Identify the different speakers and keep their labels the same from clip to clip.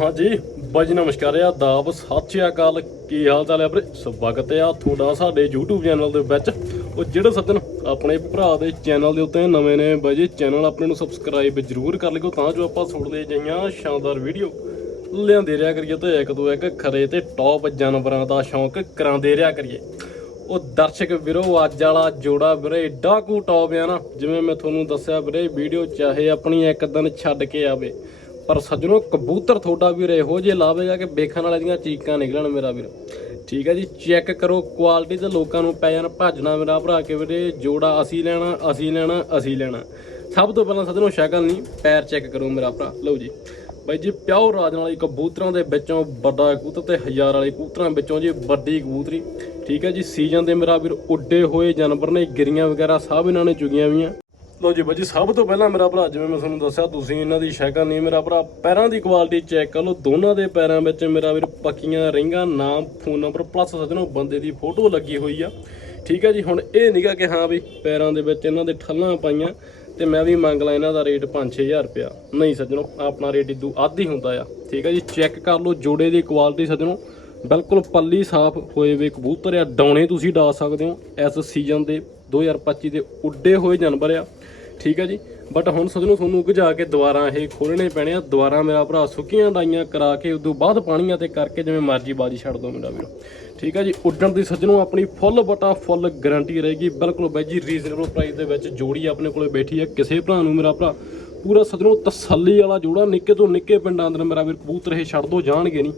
Speaker 1: ਹਾਂਜੀ ਬਾਜੀ ਨਮਸਕਾਰ ਆ ਦਾਬ ਸਤਿ ਸ਼੍ਰੀ ਅਕਾਲ, ਕੀ ਹਾਲ ਚਾਲ ਹੈ ਵੀਰੇ? ਸਵਾਗਤ ਆ ਤੁਹਾਡਾ ਸਾਡੇ YouTube ਚੈਨਲ ਦੇ ਵਿੱਚ। ਉਹ ਜਿਹੜੇ ਸੱਜਣ ਆਪਣੇ ਭਰਾ ਦੇ ਚੈਨਲ ਦੇ ਉੱਤੇ ਨਵੇਂ ਨੇ ਬਾਜੀ ਚੈਨਲ ਆਪਣੇ ਨੂੰ ਸਬਸਕ੍ਰਾਈਬ ਜ਼ਰੂਰ ਕਰ ਲਿਓ ਤਾਂ ਜੋ ਆਪਾਂ ਸੁਣਦੇ ਜਾਈਆਂ ਸ਼ਾਨਦਾਰ ਵੀਡੀਓ ਲਿਆਂਦੇ ਰਿਹਾ ਕਰੀਏ ਤੇ ਇੱਕ ਤੋਂ ਇੱਕ ਖਰੇ ਤੇ ਟੌਪ ਜਾਨਵਰਾਂ ਦਾ ਸ਼ੌਂਕ ਕਰਾਉਂਦੇ ਰਿਹਾ ਕਰੀਏ। ਉਹ ਦਰਸ਼ਕ ਵੀਰੋ, ਅੱਜ ਵਾਲਾ ਜੋੜਾ ਵੀਰੇ ਏਡਾ ਕੁ ਟੌਪ ਆ ਨਾ, ਜਿਵੇਂ ਮੈਂ ਤੁਹਾਨੂੰ ਦੱਸਿਆ ਵੀਰੇ ਵੀਡੀਓ ਚਾਹੇ ਆਪਣੀ ਇੱਕ ਦਿਨ ਛੱਡ ਕੇ ਆਵੇ। ਪਰ ਸੱਜਣੋ, ਕਬੂਤਰ ਤੁਹਾਡਾ ਵੀਰ ਇਹੋ ਜੇ ਲਾਵੇਗਾ ਕਿ ਵੇਖਣ ਵਾਲੇ ਦੀਆਂ ਚੀਕਾਂ ਨਿਕਲਣ ਮੇਰਾ ਵੀਰ। ਠੀਕ ਹੈ ਜੀ, ਚੈੱਕ ਕਰੋ ਕੁਆਲਿਟੀ ਤੇ ਲੋਕਾਂ ਨੂੰ ਪੈ ਜਾਣ, ਭੱਜਣਾ ਮੇਰਾ ਭਰਾ ਕੇ ਵੀਰੇ, ਜੋੜਾ ਅਸੀਂ ਲੈਣਾ ਅਸੀਂ ਲੈਣਾ ਅਸੀਂ ਲੈਣਾ। ਸਭ ਤੋਂ ਪਹਿਲਾਂ ਸੱਜਣੋ ਸ਼ਕਲ ਨਹੀਂ, ਪੈਰ ਚੈੱਕ ਕਰੋ ਮੇਰਾ ਭਰਾ। ਲਓ ਜੀ, ਬਾਈ ਜੀ, ਪਿਓ ਰਾਜ ਵਾਲੀ ਕਬੂਤਰਾਂ ਦੇ ਵਿੱਚੋਂ ਵੱਡਾ ਕਬੂਤਰ ਤੇ ਹਜ਼ਾਰ ਵਾਲੇ ਕਬੂਤਰਾਂ ਵਿੱਚੋਂ ਜੀ ਵੱਡੀ ਕਬੂਤਰੀ। ਠੀਕ ਹੈ ਜੀ ਸੀਜ਼ਨ ਦੇ ਮੇਰਾ ਵੀਰ ਉੱਡੇ ਹੋਏ ਜਾਨਵਰ ਨੇ, ਗਿਰੀਆਂ ਵਗੈਰਾ ਸਭ ਇਹਨਾਂ ਨੇ ਚੁਗੀਆਂ ਵੀਆਂ ਲੋ ਜੀ ਬਾਈ ਜੀ ਸਭ ਤੋਂ ਪਹਿਲਾਂ ਮੇਰਾ ਭਰਾ, ਜਿਵੇਂ ਮੈਂ ਤੁਹਾਨੂੰ ਦੱਸਿਆ, ਤੁਸੀਂ ਇਹਨਾਂ ਦੀ ਸ਼ਕਲ ਨਹੀਂ ਮੇਰਾ ਭਰਾ, ਪੈਰਾਂ ਦੀ ਕੁਆਲਿਟੀ ਚੈੱਕ ਕਰ ਲਓ। ਦੋਨਾਂ ਦੇ ਪੈਰਾਂ ਵਿੱਚ ਮੇਰਾ ਵੀਰ ਪੱਕੀਆਂ ਰਿੰਗਾਂ, ਨਾਮ ਫੋਨ ਨੰਬਰ ਪਲੱਸ ਸੱਜਣੋ, ਬੰਦੇ ਦੀ ਫੋਟੋ ਲੱਗੀ ਹੋਈ ਆ। ਠੀਕ ਹੈ ਜੀ, ਹੁਣ ਇਹ ਨਹੀਂਗਾ ਕਿ ਹਾਂ ਵੀ ਪੈਰਾਂ ਦੇ ਵਿੱਚ ਇਹਨਾਂ ਦੇ ਠੱਲਾਂ ਪਾਈਆਂ ਤੇ ਮੈਂ ਵੀ ਮੰਗ ਲਾ ਇਹਨਾਂ ਦਾ ਰੇਟ 5-6000 ਰੁਪਿਆ ਨਹੀਂ ਸੱਜਣੋ, ਆਪਣਾ ਰੇਟ ਇਦੂ ਅੱਧ ਹੀ ਹੁੰਦਾ ਆ। ਠੀਕ ਹੈ ਜੀ ਚੈੱਕ ਕਰ ਲਓ ਜੋੜੇ ਦੀ ਕੁਆਲਿਟੀ ਸੱਜਣੋ। ਬਿਲਕੁਲ ਪੱਲੀ ਸਾਫ਼ ਹੋਏ ਵੇ ਕਬੂਤਰ ਆ, ਡਾਉਣੇ ਤੁਸੀਂ ਡਾ ਸਕਦੇ ਹੋ। ਇਸ ਸੀਜ਼ਨ ਦੇ 2025 ਦੇ ਉੱਡੇ ਹੋਏ ਜਾਨਵਰ ਆ। ਠੀਕ ਹੈ ਜੀ। ਬਟ ਹੁਣ ਸੱਜਣੋ ਤੁਹਾਨੂੰ ਜਾ ਕੇ ਦੁਬਾਰਾ ਇਹ ਖੋਲਣੇ ਪੈਣੇ ਆ। ਦੁਬਾਰਾ ਮੇਰਾ ਭਰਾ ਸੁੱਕੀਆਂ ਡਾਈਆਂ ਕਰਾ ਕੇ ਉਦੋਂ ਬਾਅਦ ਪਾਣੀਆਂ ਤੇ ਕਰਕੇ ਜਿਵੇਂ ਮਰਜ਼ੀ ਬਾਜੀ ਛੱਡ ਦੋ ਮੇਰਾ ਵੀਰ। ਠੀਕ ਹੈ ਜੀ, ਉੱਡਣ ਦੀ ਸੱਜਣੋ ਆਪਣੀ ਫੁੱਲ ਬਟਾ ਫੁੱਲ ਗਾਰੰਟੀ ਰਹੇਗੀ। ਬਿਲਕੁਲ ਬਾਈ ਜੀ ਰੀਜ਼ਨੇਬਲ ਪ੍ਰਾਈਸ ਦੇ ਵਿੱਚ ਜੋੜੀ ਆਪਣੇ ਕੋਲੇ ਬੈਠੀ ਹੈ ਕਿਸੇ ਭਰਾ ਨੂੰ ਮੇਰਾ ਭਰਾ, ਪੂਰਾ ਸੱਜਣੋ ਤਸੱਲੀ ਵਾਲਾ ਜੋੜਾ। ਨਿੱਕੇ ਤੋਂ ਨਿੱਕੇ ਪਿੰਡਾਂ ਅੰਦਰ ਮੇਰਾ ਵੀਰ ਕਬੂਤਰ ਇਹ ਛੱਡ ਦੋ, ਜਾਣਗੇ ਨਹੀਂ।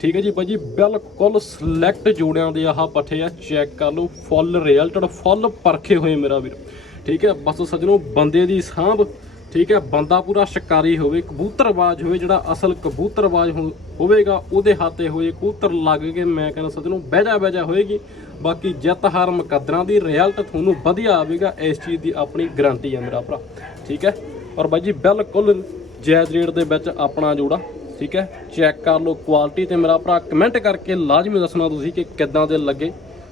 Speaker 1: ਠੀਕ ਹੈ ਜੀ ਭਾਜੀ ਬਿਲਕੁਲ ਸਿਲੈਕਟ ਜੋੜਿਆਂ ਦੇ ਆਹ ਪੱਠੇ ਆ। ਚੈੱਕ ਕਰ ਲਓ, ਫੁੱਲ ਰਿਜ਼ਲਟਡ ਫੁੱਲ ਪਰਖੇ ਹੋਏ ਮੇਰਾ ਵੀਰ। ਠੀਕ ਹੈ? ਬਸ ਸੱਜਣੋ, ਬੰਦੇ ਦੀ ਸਾਂਭ, ਠੀਕ ਹੈ? ਬੰਦਾ ਪੂਰਾ ਸ਼ਿਕਾਰੀ ਹੋਵੇ, ਕਬੂਤਰਬਾਜ਼ ਹੋਵੇ, ਜਿਹੜਾ ਅਸਲ ਕਬੂਤਰਬਾਜ਼ ਹੋ- ਹੋਵੇਗਾ, ਉਹਦੇ ਹੱਥੇ ਹੋਏ ਕਬੂਤਰ ਲੱਗ ਕੇ ਮੈਂ ਕਹਿੰਦਾ, ਸੱਜਣੋ, ਬਹਿਜਾ ਬਹਿਜਾ ਹੋਏਗੀ। ਬਾਕੀ ਜਿੱਤ ਹਾਰ ਮੁਕੱਦਰਾਂ ਦੀ ਰਿਜ਼ਲਟ ਤੁਹਾਨੂੰ ਵਧੀਆ ਆਵੇਗਾ, ਇਸ ਚੀਜ਼ ਦੀ ਆਪਣੀ ਗਾਰੰਟੀ ਹੈ ਮੇਰਾ ਭਰਾ, ਠੀਕ ਹੈ? ਔਰ ਬਾਈ ਜੀ, ਬਿਲਕੁਲ ਜਾਇਜ਼ ਰੇਟ ਦੇ ਵਿੱਚ ਆਪਣਾ ਜੋੜਾ, ਠੀਕ ਹੈ? ਚੈੱਕ ਕਰ ਲਓ ਕੁਆਲਿਟੀ ਤੇ ਮੇਰਾ ਭਰਾ, ਕਮੈਂਟ ਕਰਕੇ ਲਾਜ਼ਮੀ ਦੱਸਣਾ ਤੁਸੀਂ ਕਿ ਕਿੱਦਾਂ ਦੇ ਲੱਗੇ।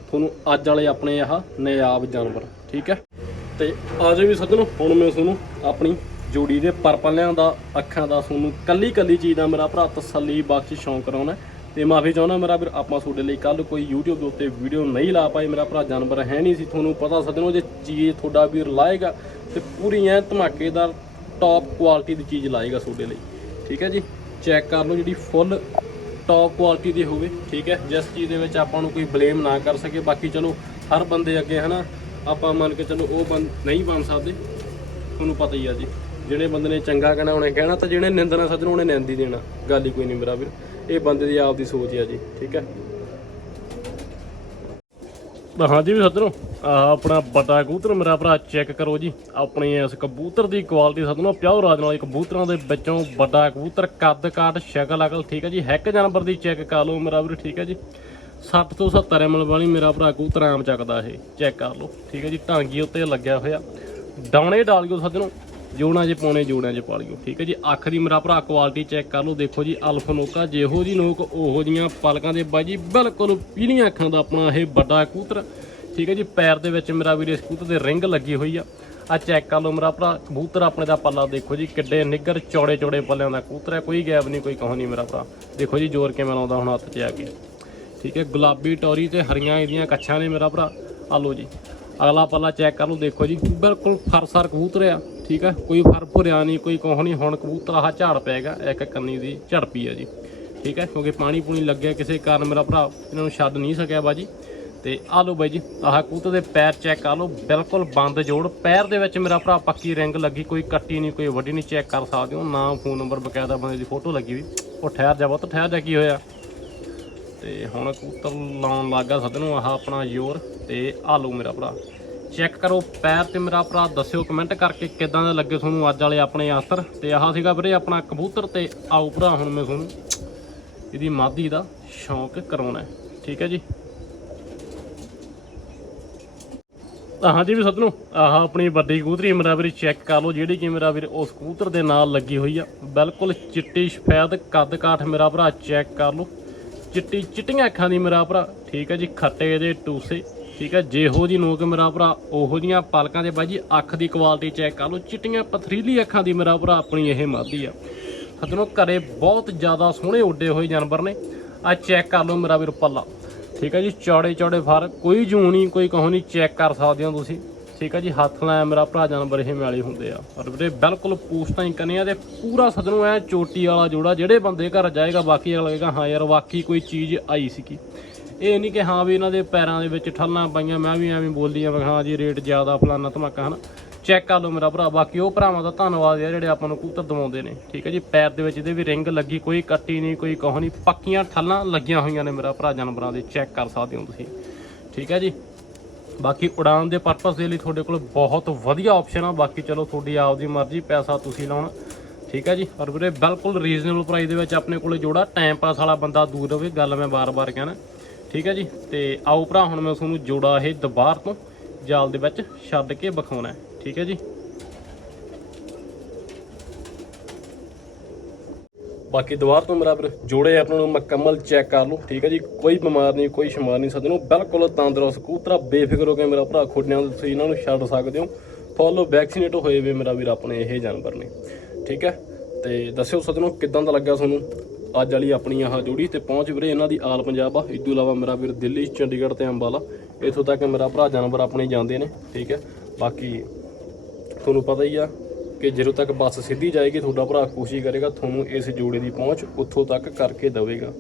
Speaker 1: ਤੁਹਾਨੂੰ ਅੱਜ ਵਾਲੇ ਆਪਣੇ ਆਹ ਨਿਆਬ ਜਾਨਵਰ, ਠੀਕ ਹੈ? ਤੇ ਆਜੋ ਵੀ ਸੱਜਣੋ, ਹੁਣ ਮੈਂ ਤੁਹਾਨੂੰ ਆਪਣੀ ਜੋੜੀ ਦੇ ਪਰਪਲਿਆਂ ਦਾ, ਅੱਖਾਂ ਦਾ ਤੁਹਾਨੂੰ ਕੱਲੀ ਕੱਲੀ ਚੀਜ਼ ਦਾ ਮੇਰਾ ਭਰਾ ਤਸੱਲੀ ਬਖਸ਼ ਸ਼ੌਂਕ ਕਰਾਉਣਾ ਤੇ ਮਾਫੀ ਚਾਹੁੰਦਾ ਮੇਰਾ ਵੀਰ, ਆਪਾਂ ਤੁਹਾਡੇ ਲਈ ਕੱਲ ਕੋਈ YouTube ਦੇ ਉੱਤੇ ਵੀਡੀਓ ਨਹੀਂ ਲਾ ਪਾਏ। ਮੇਰਾ ਭਰਾ ਜਾਨਵਰ ਹੈ ਨਹੀਂ ਸੀ, ਤੁਹਾਨੂੰ ਪਤਾ ਸੱਜਣੋ ਜੇ ਚੀਜ਼ ਤੁਹਾਡਾ ਵੀਰ ਲਾਏਗਾ ਤੇ ਪੂਰੀ ਐ ਧਮਾਕੇਦਾਰ ਟੌਪ ਕੁਆਲਿਟੀ ਦੀ ਚੀਜ਼ ਲਾਏਗਾ ਤੁਹਾਡੇ ਲਈ। ਠੀਕ ਹੈ ਜੀ? ਚੈੱਕ ਕਰ ਲਓ ਜਿਹੜੀ ਫੁੱਲ ਟੌਪ ਕੁਆਲਿਟੀ ਦੀ ਹੋਵੇ, ਠੀਕ ਹੈ? ਜਿਸ ਚੀਜ਼ ਦੇ ਵਿੱਚ ਆਪਾਂ ਨੂੰ ਕੋਈ ਬਲੇਮ ਨਾ ਕਰ ਸਕੇ। ਬਾਕੀ ਚਲੋ, ਹਰ ਬੰਦੇ ਅੱਗੇ, ਹਨਾ ਆਪਾਂ ਮੰਨ ਕੇ ਚਲੋ ਉਹ ਬੰ ਨਹੀਂ ਬਣ ਸਕਦੇ, ਤੁਹਾਨੂੰ ਪਤਾ ਹੀ ਆ ਜੀ। ਜਿਹੜੇ ਬੰਦੇ ਨੇ ਚੰਗਾ ਕਹਿਣਾ, ਉਹਨੇ ਕਹਿਣਾ, ਤਾਂ ਜਿਹੜੇ ਨਿੰਦਣਾ ਸੱਜਣ ਉਹਨੇ ਨਿੰਦ ਹੀ ਦੇਣਾ। ਗੱਲ ਹੀ ਕੋਈ ਨਹੀਂ ਮੇਰਾ ਵੀਰ ਇਹ ਬੰਦੇ ਦੀ ਆਪ ਦੀ ਸੋਚ ਆ ਜੀ, ਠੀਕ ਹੈ? ਹਾਂਜੀ ਵੀ ਸੱਜਣੋ, ਆਹ ਆਪਣਾ ਵੱਡਾ ਕਬੂਤਰ ਮੇਰਾ ਭਰਾ ਚੈੱਕ ਕਰੋ ਜੀ। ਆਪਣੀ ਇਸ ਕਬੂਤਰ ਦੀ ਕੁਆਲਿਟੀ ਸੱਜਣੋ ਪਿਓਰ ਰਾਜ ਨਾਲ ਕਬੂਤਰਾਂ ਦੇ ਵਿੱਚੋਂ ਵੱਡਾ ਕਬੂਤਰ, ਕੱਦ ਕਾਟ ਸ਼ਕਲ, ਅਕਲ, ਠੀਕ ਹੈ ਜੀ? ਹੈਕ ਜਾਨਵਰ ਦੀ ਚੈੱਕ ਕਰ ਲਓ ਮੇਰਾ ਵੀਰ, ਠੀਕ ਹੈ ਜੀ? 60 ਤੋਂ 70 ਐਮਐਲ ਵਾਲੀ ਮੇਰਾ ਭਰਾ ਕਬੂਤਰ ਆਮ ਚੱਕਦਾ ਇਹ, ਚੈੱਕ ਕਰ ਲਓ। ਠੀਕ ਹੈ ਜੀ, ਟਾਂਗੀ ਉੱਤੇ ਲੱਗਿਆ ਹੋਇਆ। ਡਾਉਣੇ ਡਾਲਿਓ ਸੱਜਣੋ, ਜੋੜਾਂ 'ਚ ਪਾਉਣੇ, ਜੋੜਾਂ 'ਚ ਪਾਲਿਓ। ਠੀਕ ਹੈ ਜੀ, ਅੱਖ ਦੀ ਮੇਰਾ ਭਰਾ ਕੁਆਲਿਟੀ ਚੈੱਕ ਕਰ ਲਓ। ਦੇਖੋ ਜੀ, ਅਲਫ ਨੋਕਾ, ਜਿਹੋ ਜੀ ਨੋਕ, ਉਹੋ ਜੀਆਂ ਪਲਕਾਂ ਦੇ ਬਾਜ਼ੀ ਬਿਲਕੁਲ ਪੀਲੀਆਂ ਅੱਖਾਂ ਦਾ ਆਪਣਾ ਇਹ ਵੱਡਾ ਕਬੂਤਰ। ਠੀਕ ਹੈ ਜੀ, ਪੈਰ ਦੇ ਵਿੱਚ ਮੇਰਾ ਵੀਰੇ ਇਸ ਕਬੂਤਰ ਦੇ ਰਿੰਗ ਲੱਗੀ ਹੋਈ ਆ। ਆ ਚੈੱਕ ਕਰ ਲਓ ਮੇਰਾ ਭਰਾ, ਕਬੂਤਰ ਆਪਣੇ ਦਾ ਪੱਲਾ ਦੇਖੋ ਜੀ, ਕਿੱਡੇ ਨਿੱਗਰ ਚੌੜੇ ਚੌੜੇ ਪੱਲਿਆਂ ਦਾ ਕਬੂਤਰ ਹੈ। ਕੋਈ ਗੈਪ ਨਹੀਂ, ਕੋਈ ਕਹੋ ਨਹੀਂ ਮੇਰਾ ਭਰਾ। ਦੇਖੋ ਜੀ, ਜ਼ੋਰ ਕਿਵੇਂ ਲਾਉਂਦਾ ਹੁਣ ਹੱਥ 'ਚ ਆ ਕੇ। ਠੀਕ ਹੈ, ਗੁਲਾਬੀ ਟੌਰੀ ਤੇ ਹਰੀਆਂ ਇਹਦੀਆਂ ਕੱਛਾਂ ਨੇ ਮੇਰਾ ਭਰਾ। ਆ ਲਓ ਜੀ, ਅਗਲਾ ਪੱਲਾ ਚੈੱਕ ਕਰ ਲਓ, ਦੇਖੋ ਜੀ, ਬਿਲਕੁਲ ਫਰਸਰ ਕਬੂਤਰ ਆ, ਠੀਕ ਹੈ, ਕੋਈ ਫਰ ਭੁਰਿਆ ਨਹੀਂ, ਕੋਈ ਕੋਹ ਨਹੀਂ, ਹੁਣ ਕਬੂਤਰ ਆਹ ਝਾੜ ਪੈਗਾ ਇੱਕ ਕੰਨੀ ਦੀ ਝੜਪੀ ਆ ਜੀ, ਠੀਕ ਹੈ, ਕਿਉਂਕਿ ਪਾਣੀ ਪੂਣੀ ਲੱਗਿਆ ਕਿਸੇ ਕਾਰਨ ਮੇਰਾ ਭਰਾ ਇਹਨਾਂ ਨੂੰ ਛੱਡ ਨਹੀਂ ਸਕਿਆ ਬਾਜੀ। ਤੇ ਆ ਲਓ ਬਾਈ ਜੀ, ਆਹ ਕਬੂਤਰ ਦੇ ਪੈਰ ਚੈੱਕ ਕਰ ਲਓ, ਬਿਲਕੁਲ ਬੰਦ ਜੋੜ, ਪੈਰ ਦੇ ਵਿੱਚ ਮੇਰਾ ਭਰਾ ਪੱਕੀ ਰਿੰਗ ਲੱਗੀ, ਕੋਈ ਕੱਟੀ ਨਹੀਂ, ਕੋਈ ਵੱਡੀ ਨਹੀਂ ਚੈੱਕ ਕਰ ਸਕਦੇ ਹੋ, ਨਾਮ ਫੋਨ ਨੰਬਰ ਬਕਾਇਦਾ ਬੰਦੇ ਦੀ ਫੋਟੋ ਲੱਗੀ ਵੀ ਉਹ ਠਹਿਰ ਜਾ ਬਹੁਤ ਠਹਿਰ ਜਾ, ਕੀ ਹੋਇਆ? ਤੇ ਹੁਣ ਕਬੂਤਰ ਲਾਉਣ ਲੱਗਾ ਸੱਜਣੋ ਆਹ ਆਪਣਾ ਜ਼ੋਰ ਤੇ ਆ ਲਓ ਮੇਰਾ ਭਰਾ। ਚੈੱਕ ਕਰੋ ਪੈਰ ਤੇ ਮੇਰਾ ਭਰਾ, ਦੱਸਿਓ ਕਮੈਂਟ ਕਰਕੇ ਕਿਦਾਂ ਦੇ ਲੱਗੇ ਤੁਹਾਨੂੰ ਅੱਜ ਵਾਲੇ ਆਪਣੇ ਆਸਰ ਤੇ ਆਹ ਸੀਗਾ ਵੀਰੇ ਆਪਣਾ ਕਬੂਤਰ ਤੇ ਆਓ ਭਰਾ, ਹੁਣ ਮੈਂ ਤੁਹਾਨੂੰ ਇਹਦੀ ਮਾਦੀ ਦਾ ਸ਼ੌਂਕ ਕਰਾਉਣਾ ਠੀਕ ਹੈ ਜੀ। ਤਾਂ ਹਾਂਜੀ ਵੀ ਸੱਜਣੋ, ਆਹ ਆਪਣੀ ਵੱਡੀ ਕਬੂਤਰੀ ਮੇਰਾ ਵੀਰ ਚੈੱਕ ਕਰ ਲਓ ਜਿਹੜੀ ਕਿ ਮੇਰਾ ਵੀਰ ਉਸ ਕਬੂਤਰ ਦੇ ਨਾਲ ਲੱਗੀ ਹੋਈ ਆ। ਬਿਲਕੁਲ ਚਿੱਟੀ ਸਫੈਦ ਕੱਦ ਕਾਠ ਮੇਰਾ ਭਰਾ ਚੈੱਕ ਕਰ ਲਓ। ਚਿੱਟੀ ਚਿੱਟੀਆਂ ਅੱਖਾਂ ਦੀ ਮੇਰਾ ਭਰਾ। ਠੀਕ ਹੈ ਜੀ, ਖੱਟੇ ਦੇ ਟੂਸੇ। ਠੀਕ ਹੈ, ਜਿਹੋ ਜੀ ਨੋਕ ਮੇਰਾ ਭਰਾ, ਉਹੋ ਜੀਆਂ ਪਲਕਾਂ ਦੇ ਬਾਈ ਜੀ, ਅੱਖ ਦੀ ਕੁਆਲਿਟੀ ਚੈੱਕ ਕਰ ਲਓ। ਚਿੱਟੀਆਂ ਪਥਰੀਲੀ ਅੱਖਾਂ ਦੀ ਮੇਰਾ ਭਰਾ, ਆਪਣੀ ਇਹ ਮਾਦੀ ਆ। ਸੱਜਣੋ, ਘਰੇ ਬਹੁਤ ਜ਼ਿਆਦਾ ਸੋਹਣੇ ਉੱਡੇ ਹੋਏ ਜਾਨਵਰ ਨੇ। ਆ ਚੈੱਕ ਕਰ ਲਓ ਮੇਰਾ ਵੀਰ ਪੱਲਾ। ਠੀਕ ਹੈ ਜੀ ਚੌੜੇ ਚੌੜੇ ਫਰ, ਕੋਈ ਜੂ ਨਹੀਂ, ਕੋਈ ਕਹੋ ਨਹੀਂ ਚੈੱਕ ਕਰ ਸਕਦੇ ਹੋ ਤੁਸੀਂ। ਠੀਕ ਹੈ ਜੀ, ਹੱਥ ਲਾਇਆ ਮੇਰਾ ਭਰਾ ਜਾਨਵਰ ਇਹ ਮਿਆਲੇ ਹੁੰਦੇ ਆ। ਔਰ ਵੀਰੇ, ਬਿਲਕੁਲ ਪੂਛਤਾਂ ਹੀ ਕਰਨੀਆਂ ਤੇ ਪੂਰਾ ਸੱਜਣੋ ਐ ਚੋਟੀ ਵਾਲਾ ਜੋੜਾ, ਜਿਹੜੇ ਬੰਦੇ ਘਰ ਜਾਏਗਾ, ਬਾਕੀ ਅਗਲਾ ਕਹੇਗਾ, ਹਾਂ ਯਾਰ ਵਾਕੀ ਕੋਈ ਚੀਜ਼ ਆਈ ਸੀਗੀ। ਇਹ ਨਹੀਂ ਕਿ, ਹਾਂ ਵੀ ਇਹਨਾਂ ਦੇ ਪੈਰਾਂ ਦੇ ਵਿੱਚ ਠੱਲਾਂ ਪਾਈਆਂ, ਮੈਂ ਵੀ ਐਵੇਂ ਬੋਲੀ ਆ ਹਾਂ ਜੀ, ਰੇਟ ਜ਼ਿਆਦਾ ਫਲਾਨਾ ਧਮਾਕਾ, ਹਨ? ਚੈੱਕ ਕਰ ਲਓ ਮੇਰਾ ਭਰਾ, ਬਾਕੀ ਉਹ ਭਰਾਵਾਂ ਦਾ ਧੰਨਵਾਦ ਆ ਜਿਹੜੇ ਆਪਾਂ ਨੂੰ ਕੂਤਰ ਦਵਾਉਂਦੇ ਨੇ, ਠੀਕ ਹੈ ਜੀ? ਪੈਰ ਦੇ ਵਿੱਚ ਇਹਦੇ ਵੀ ਰਿੰਗ ਲੱਗੀ, ਕੋਈ ਕੱਟੀ ਨਹੀਂ ਕੋਈ ਕਹੋ ਨਹੀਂ ਪੱਕੀਆਂ ਠੱਲਾਂ ਲੱਗੀਆਂ ਹੋਈਆਂ ਨੇ ਮੇਰਾ ਭਰਾ ਜਾਨਵਰਾਂ ਦੇ। ਚੈੱਕ ਕਰ ਸਕਦੇ ਹੋ ਤੁਸੀਂ, ਠੀਕ ਹੈ ਜੀ? ਬਾਕੀ ਉਡਾਨ ਦੇ ਪਰਪਸ ਦੇ ਲਈ ਤੁਹਾਡੇ ਕੋਲ ਬਹੁਤ ਵਧੀਆ ਆਪਸ਼ਨ ਆ। ਬਾਕੀ ਚਲੋ ਤੁਹਾਡੀ ਆਪਦੀ ਮਰਜ਼ੀ, ਪੈਸਾ ਤੁਸੀਂ ਲਾਉਣਾ। ਠੀਕ ਹੈ ਜੀ? ਔਰ ਵੀਰੇ ਬਿਲਕੁਲ ਰੀਜ਼ਨੇਬਲ ਪ੍ਰਾਈਸ ਦੇ ਵਿੱਚ ਆਪਣੇ ਕੋਲੇ ਜੋੜਾ ਟਾਈਮ ਪਾਸ ਵਾਲਾ ਬੰਦਾ ਦੂਰ ਰਵੇ ਗੱਲ ਮੈਂ ਬਾਰ-ਬਾਰ ਕਹਿਣਾ। ਠੀਕ ਹੈ ਜੀ? ਤੇ ਆਓ ਭਰਾ, ਹੁਣ ਮੈਂ ਤੁਹਾਨੂੰ ਜੋੜਾ ਇਹ ਦੁਬਾਰ ਤੋਂ ਜਾਲ ਦੇ ਵਿੱਚ ਛੱਡ ਕੇ ਵਿਖਾਉਣਾ। ਠੀਕ ਹੈ ਜੀ? ਬਾਕੀ ਦੁਬਾਰ ਤੋਂ ਮੇਰਾ ਵੀਰ ਜੋੜੇ ਆਪਣਾ ਨੂੰ ਮੁਕੰਮਲ ਚੈੱਕ ਕਰ ਲਓ, ਠੀਕ ਹੈ ਜੀ? ਕੋਈ ਬਿਮਾਰ ਨਹੀਂ, ਕੋਈ ਸ਼ਮਾਰ ਨਹੀਂ ਸੱਜਣੋ, ਬਿਲਕੁਲ ਤੰਦਰੁਸਤ ਕੂਤਰਾ ਬੇਫਿਕਰ ਹੋ ਕੇ ਮੇਰਾ ਭਰਾ ਖੋਡਿਆਂ ਤੁਸੀਂ ਇਹਨਾਂ ਨੂੰ ਛੱਡ ਸਕਦੇ ਹੋ। ਫੋਲੋ ਵੈਕਸੀਨੇਟ ਹੋਏ ਵੇ ਮੇਰਾ ਵੀਰ ਆਪਣੇ, ਇਹ ਜਾਨਵਰ ਨੇ, ਠੀਕ ਹੈ? ਤੇ ਦੱਸਿਓ ਸੱਜਣੋ, ਕਿਦਾਂ ਦਾ ਲੱਗਾ ਤੁਹਾਨੂੰ? ਅੱਜ ਵਾਲੀ ਆਪਣੀ ਆਹ ਜੋੜੀ ਤੇ ਪਹੁੰਚ ਵੀਰੇ, ਇਹਨਾਂ ਦੀ ਆਲ ਪੰਜਾਬ ਆ। ਇਸ ਤੋਂ ਇਲਾਵਾ ਮੇਰਾ ਵੀਰ ਦਿੱਲੀ, ਚੰਡੀਗੜ੍ਹ ਤੇ ਅੰਬਾਲਾ, ਇੱਥੋਂ ਤੱਕ ਮੇਰਾ ਭਰਾ ਜਾਨਵਰ ਆਪਣੇ ਜਾਂਦੇ ਨੇ, ਠੀਕ ਹੈ? ਬਾਕੀ ਤੁਹਾਨੂੰ ਪਤਾ ਹੀ ਆ ਕਿ ਜਦੋਂ ਤੱਕ ਬੱਸ ਸਿੱਧੀ ਜਾਏਗੀ, ਤੁਹਾਡਾ ਭਰਾ ਕੋਸ਼ਿਸ਼ ਕਰੇਗਾ ਤੁਹਾਨੂੰ ਇਸ ਜੋੜੇ ਦੀ ਪਹੁੰਚ ਉੱਥੋਂ ਤੱਕ ਕਰਕੇ ਦੇਵੇਗਾ।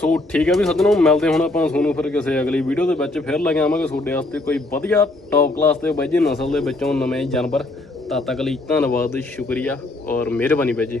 Speaker 1: ਸੋ ਠੀਕ ਹੈ ਵੀ ਸੱਜਣੋ, ਮਿਲਦੇ ਹੁਣ ਆਪਾਂ ਤੁਹਾਨੂੰ ਫਿਰ ਕਿਸੇ ਅਗਲੀ ਵੀਡੀਓ ਦੇ ਵਿੱਚ। ਫਿਰ ਲੈ ਕੇ ਆਵਾਂਗੇ ਤੁਹਾਡੇ ਵਾਸਤੇ ਕੋਈ ਵਧੀਆ ਟੌਪ ਕਲਾਸ ਦੇ ਬਾਈ ਜੀ ਨਸਲ ਦੇ ਵਿੱਚੋਂ ਨਵੇਂ ਜਾਨਵਰ। ਤਦ ਤੱਕ ਲਈ ਧੰਨਵਾਦ, ਸ਼ੁਕਰੀਆ ਔਰ ਮਿਹਰਬਾਨੀ ਬਾਈ ਜੀ।